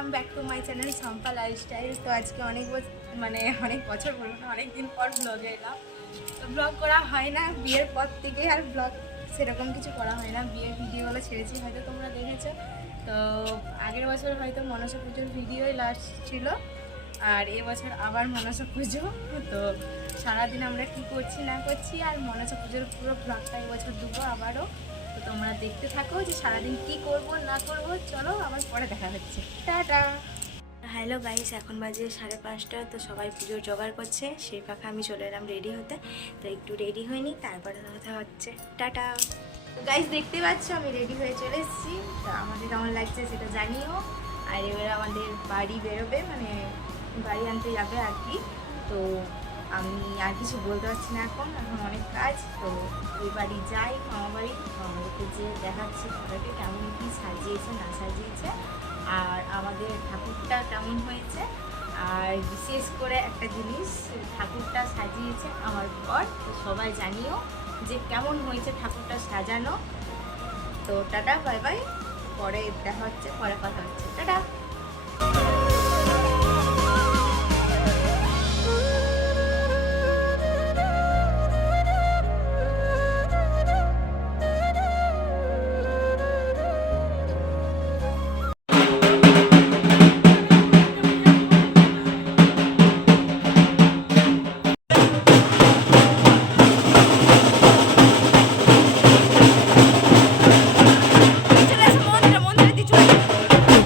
Welcome back to my channel Shampa lifestyle. তো আজকে অনেক বছর বলবো না, অনেক দিন পর ব্লগে এলাম। তো ব্লগ করা হয় না বিয়ের পর থেকে, আর ব্লগ সেরকম কিছু করা হয় না। বিয়ের ভিডিওগুলো ছেড়েছি, হয়তো তোমরা দেখেছো। তো আগের বছর হয়তো মনসা পুজোর ভিডিওই লাস্ট ছিল, আর এবছর আবার মনসা পুজো। তো সারাদিন আমরা কি করছি না করছি, আর মনসা পুজোর পুরো ব্লগটা এবছর দেবো আবারও। তো তোমরা দেখতে থাকো যে সারাদিন কি করব না করব। চলো আবার পরে দেখা হচ্ছে, টাটা। হ্যালো গাইস, এখন বাজে 5:30। তো সবাই পুজোর জোগাড় করছে, সেই ফাঁকা আমি চলে এলাম রেডি হতে। তো একটু রেডি হয়নি, তারপরে কথা হচ্ছে, টাটা। গাইস দেখতে পাচ্ছ আমি রেডি হয়ে চলে এসেছি। তো আমাদের কেমন লাগছে সেটা জানিও। আর এবারে আমাদের বাড়ি বেরোবে, মানে বাড়ি আনতে যাবে আর কি। তো আমি আর কিছু বলতে পারছি না, এখন অনেক কাজ। তো ওই বাড়ি যাই, মামা বাড়িতে যেয়ে দেখাচ্ছি ঘরটাকে কেমন কী সাজিয়েছে না সাজিয়েছে, আর আমাদের ঠাকুরটা কেমন হয়েছে। আর বিশেষ করে একটা জিনিস, ঠাকুরটা সাজিয়েছে আমার বর। তো সবাই জানিও যে কেমন হয়েছে ঠাকুরটা সাজানো। তো টাটা, বাই বাই, পরে দেখা হচ্ছে, পরে কথা হচ্ছে, টাটা।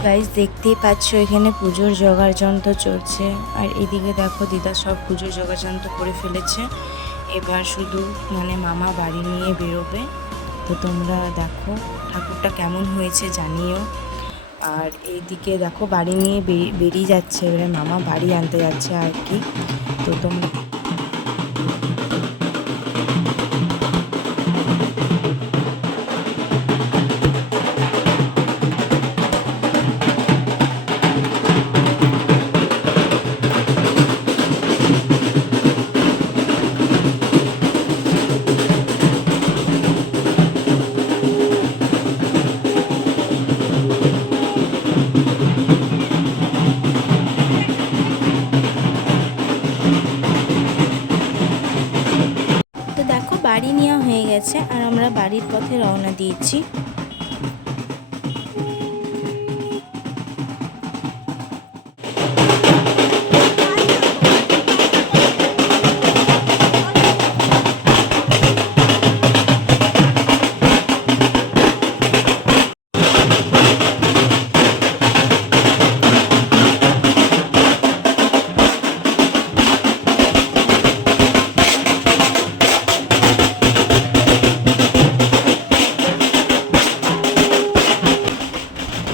গাইজ দেখতেই পাচ্ছ এখানে পুজোর জোগাড় যন্ত্র চলছে, আর এদিকে দেখো দিদা সব পুজোর জোগাড় যন্ত্র করে ফেলেছে। এবার শুধু মানে মামা বাড়ি নিয়ে বেরোবে। তো তোমরা দেখো ঠাকুরটা কেমন হয়েছে জানিও। আর এইদিকে দেখো বাড়ি নিয়ে বেরিয়ে যাচ্ছে, এবারে মামা বাড়ি আনতে যাচ্ছে আর কি। তো তোমরা বাড়ি নেওয়া হয়ে গেছে, আর আমরা বাড়ির পথে রওনা দিয়েছি।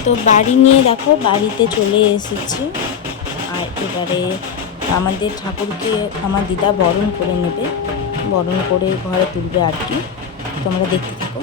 তো বাড়ি নিয়ে দেখো বাড়িতে চলে এসেছি। আর এবারে আমাদের ঠাকুরকে আমার দিদা বরণ করে নেবে, বরণ করে ঘরে তুলবে আর কি। তোমরা দেখতে থাকো।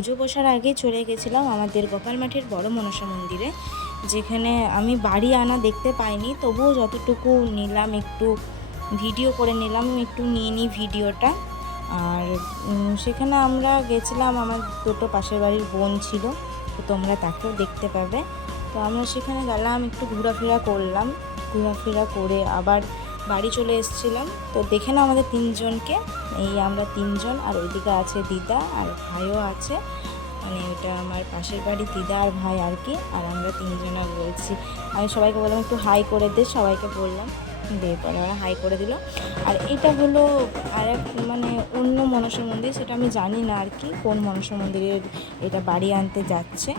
পুজো বসার আগে চলে গেছিলাম আমাদের গোপাল মাঠের বড় মনসা মন্দিরে, যেখানে আমি বাড়ি আনা দেখতে পাইনি, তবুও যতটুকু নিলাম একটু ভিডিও করে নিলাম, একটু নিয়ে নিই ভিডিওটা। আর সেখানে আমরা গেছিলাম, আমার দুটো পাশের বাড়ির বোন ছিল, তো তোমরা তাকেও দেখতে পাবে। তো আমরা সেখানে গেলাম, একটু ঘোরাফেরা করলাম, ঘোরাফেরা করে আবার বাড়ি চলে এসেছিলাম। তো দেখে না আমাদের তিনজনকে, এই আমরা তিনজন, আর ওইদিকে আছে দিদা আর ভাইও আছে, মানে ওটা আমার পাশের বাড়ি দিদা আর ভাই আর কি। আর আমরা তিনজনা বলছি, আমি সবাইকে বললাম একটু হাই করে দে, সবাইকে বললাম, দিয়ে পরে ওরা হাই করে দিল। আর এটা হলো আর এক মানে অন্য মনসা মন্দির, সেটা আমি জানি না আর কি কোন মনসা মন্দিরের এটা বাড়ি আনতে যাচ্ছে।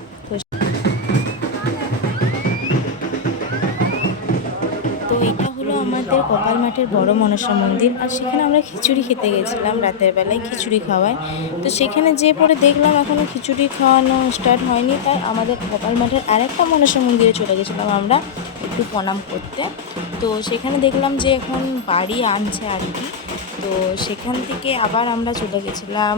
তো এটা হলো আমাদের গোপাল মাঠের বড় মনসা মন্দির, আর সেখানে আমরা খিচুড়ি খেতে গেছিলাম রাতের বেলায়, খিচুড়ি খাওয়ায়। তো সেখানে যেয়ে পরে দেখলাম এখনও খিচুড়ি খাওয়ানো স্টার্ট হয়নি, তাই আমাদের গোপাল মাঠের আরেকটা মনসা মন্দিরে চলে গেছিলাম আমরা একটু প্রণাম করতে। তো সেখানে দেখলাম যে এখন বাড়ি আনছে আর কি। তো সেখান থেকে আবার আমরা চলে গেছিলাম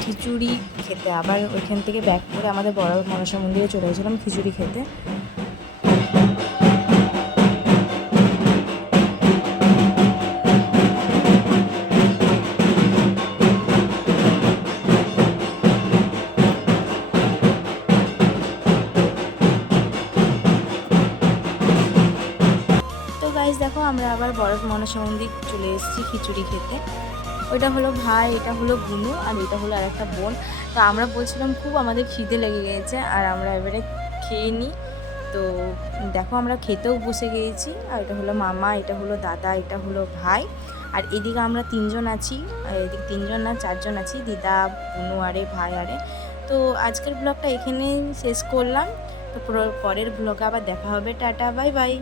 খিচুড়ি খেতে, আবার ওইখান থেকে ব্যাক করে আমাদের বড় মনসা মন্দিরে চলে গেছিলাম খিচুড়ি খেতে। গাইস দেখো, আমরা আবার বড় মনসা মন্দির চলে এসেছি খিচুড়ি খেতে। ওইটা হলো ভাই, এটা হলো গুনু, আর এটা হলো আর একটা বোন। তো আমরা বলছিলাম খুব আমাদের খিদে লেগে গিয়েছে, আর আমরা এবারে খেয়ে নিই। তো দেখো আমরা খেতেও বসে গিয়েছি। আর এটা হলো মামা, এটা হলো দাদা, এটা হলো ভাই, আর এদিকে আমরা তিনজন আছি, আর এদিকে তিনজন না চারজন আছি, দিদা, বুনু আরে ভাই আরে। তো আজকের ব্লগটা এখানেই শেষ করলাম। তো পরের ব্লগে আবার দেখা হবে। Tata, bye bye.